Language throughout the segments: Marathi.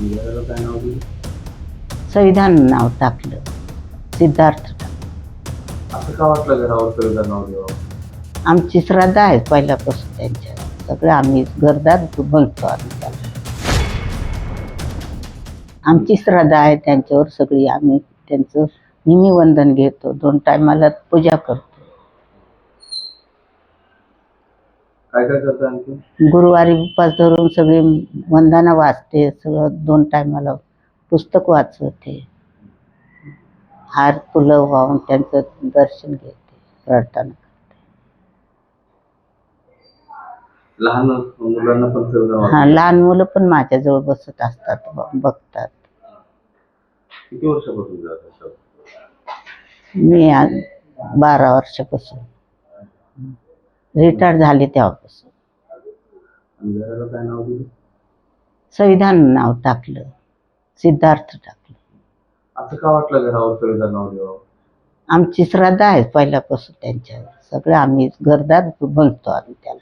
घराला काय नाव दिलं? संविधान नाव टाकलं, सिद्धार्थ टाकलं. असं का वाटलं घरावर संविधान नाव द्यावं? आमची श्रद्धा आहे पहिल्यापासून त्यांच्या, सगळं आम्ही घरदार बनतो आम्ही त्याला. आमची श्रद्धा आहे त्यांच्यावर सगळी, आम्ही त्यांचं नेहमी वंदन घेतो, 2 टायमाला पूजा करतो. काय काय करता आणखी? गुरुवारी उपास धरून सगळी वंदना वाचते, सगळं 2 टायमाला पुस्तक वाचते, हार फुलं वाहून त्यांचं दर्शन घेते, प्रार्थना करते. लहान मुलांना पण संविधान हा, वाचतं? लहान मुलं पण माझ्याजवळ बसत असतात, बघतात. किती वर्षापासून करता? मी आज 12 वर्षापासून, रिटायर झाले तेव्हापासून. आणि घराला काय नाव दिलं? संविधान नाव टाकलं, सिद्धार्थ टाकलं. असं का वाटलं घरावर संविधान नाव द्यावं? आमची श्रद्धा आहे पहिल्यापासून त्यांच्यावर, सगळं आम्ही घरदार बनतो आम्ही त्याला.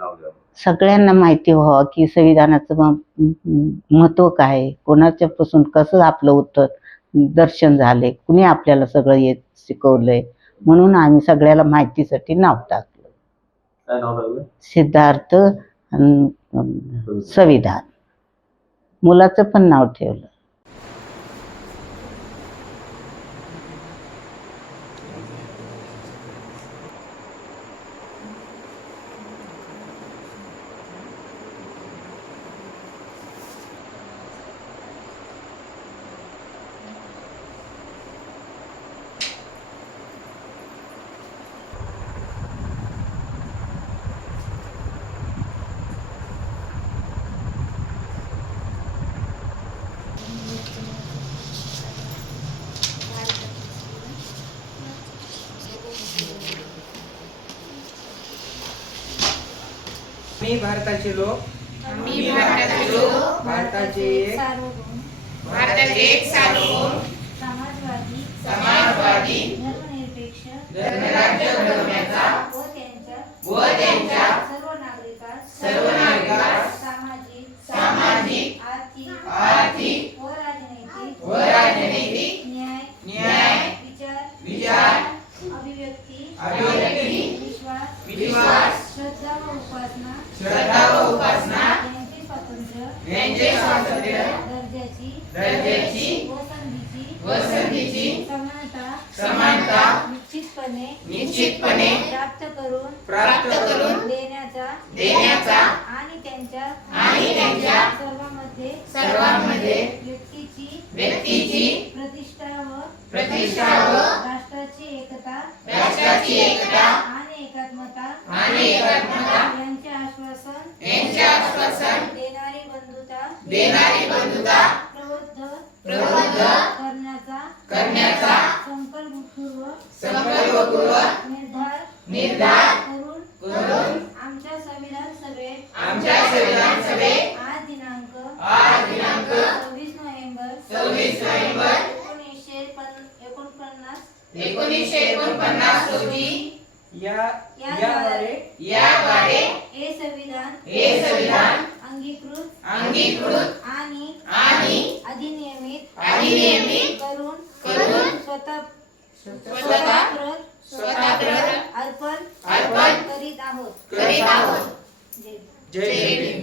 नाव द्यावं. सगळ्यांना माहिती व्हावं की संविधानाचं महत्त्व काय आहे, कोणाच्यापासून कसं आपलं उत्तर दर्शन झाले, कुणी आपल्याला सगळं येत शिकवलंय, म्हणून आम्ही सगळ्याला माहितीसाठी नाव टाकलं, काय नाव टाकलं? सिद्धार्थ आणि संविधान. मुलाचं पण नाव ठेवलं. आम्ही भारताचे लोक भारताचे एक सार्वभौम समाजवादी धर्मनिरपेक्ष व त्यांच्या सर्व नागरिकास सामाजिक आर्थिक व राजनैतिक न्याय विचार अभिव्यक्ती विश्वास श्रद्धा व उपासना यांचे स्वातंत्र्य दर्जाची व संधीची समानता निश्चितपणे प्राप्त करून देण्याचा आणि त्यांच्या सर्वांमध्ये व्यक्तीची प्रतिष्ठा व राष्ट्राची एकता आणि एकात्मता यांचे आश्वासन देणारी बंधुता प्रबोध करण्याचा संकल्पपूर्वक निर्धार करून आमच्या संविधान सभेत आज दिनांक 26 नोव्हेंबर 1949 रोजी याद्वारे हे संविधान अंगीकृत आणि अधिनियमित करून स्वतः अर्पण करीत आहोत. जय भीम.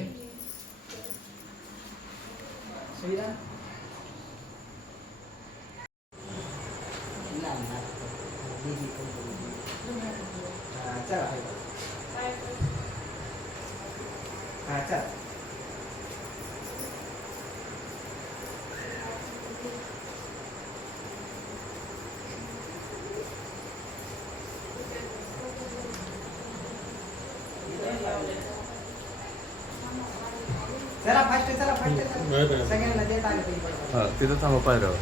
चला फास्ट सगळ्यांना देत आले पाहिजे. हा, तिथं थांबा पायऱ्यावर.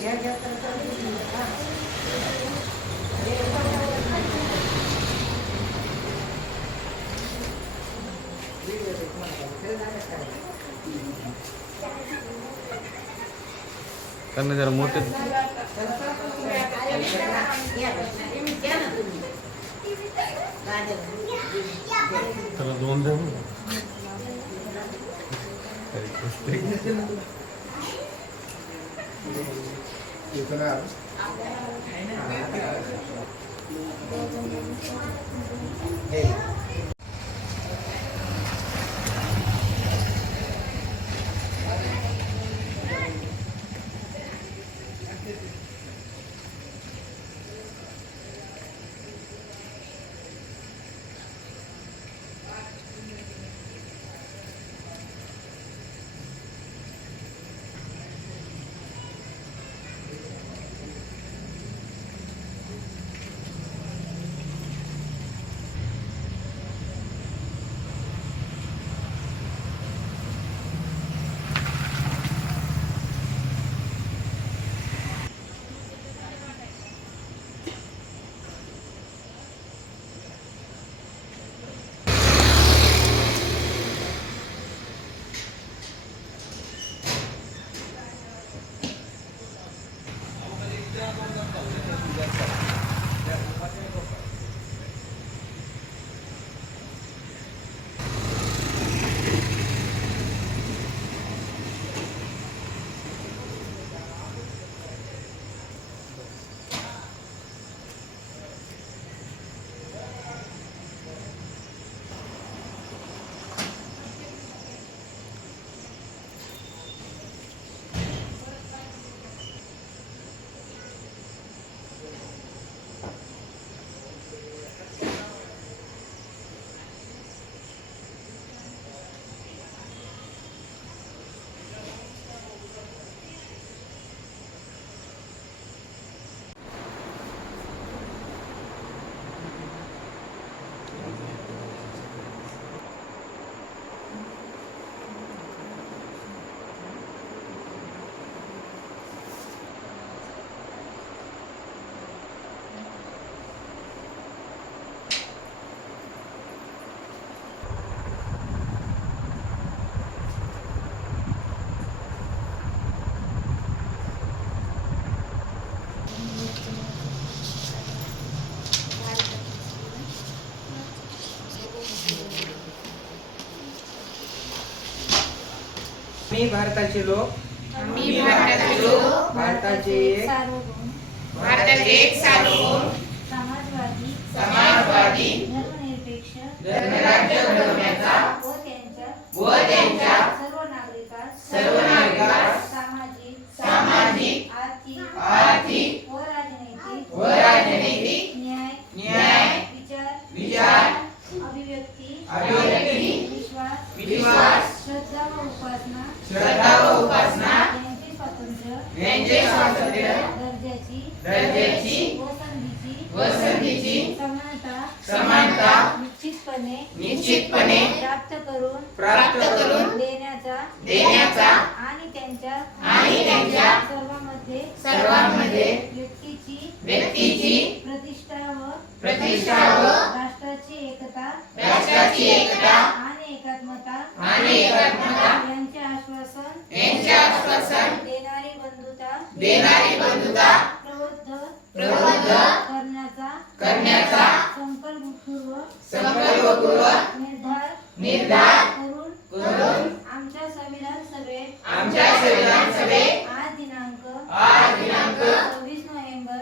घ्या त्यांना जरा मोठे चला त्याला 2 द्या ना. मी भारताचे लोक भारताचे एक सार्वभौम समाजवादी धर्मनिरपेक्ष व त्यांच्या सर्व नागरिकांस सामाजिक आर्थिक व राजनैतिक न्याय विचार अभिव्यक्ती विश्वास श्रद्धा व उपासना यांचे स्वातंत्र्य दर्जाची व संधीची समानता निश्चितपणे प्राप्त करून देण्याचा आणि त्यांच्या सर्वांमध्ये व्यक्तीची प्रतिष्ठा व राष्ट्राची एकता आणि एकात्मता यांचे आश्वासन देणारी बंधुता प्रबोध करण्याचा संकल्पपूर्वक निर्धार करून आमच्या संविधान सभेत आज दिनांक 26 नोव्हेंबर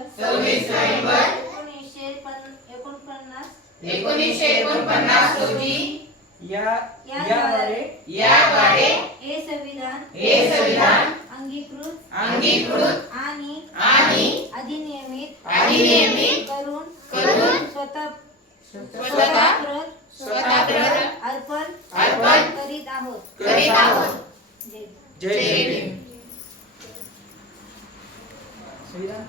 1949 रोजी याद्वारे हे संविधान अंगीकृत आणि अधिनियमित करून स्वतःप्रत अर्पण करीत आहोत. जय भीम. संविधान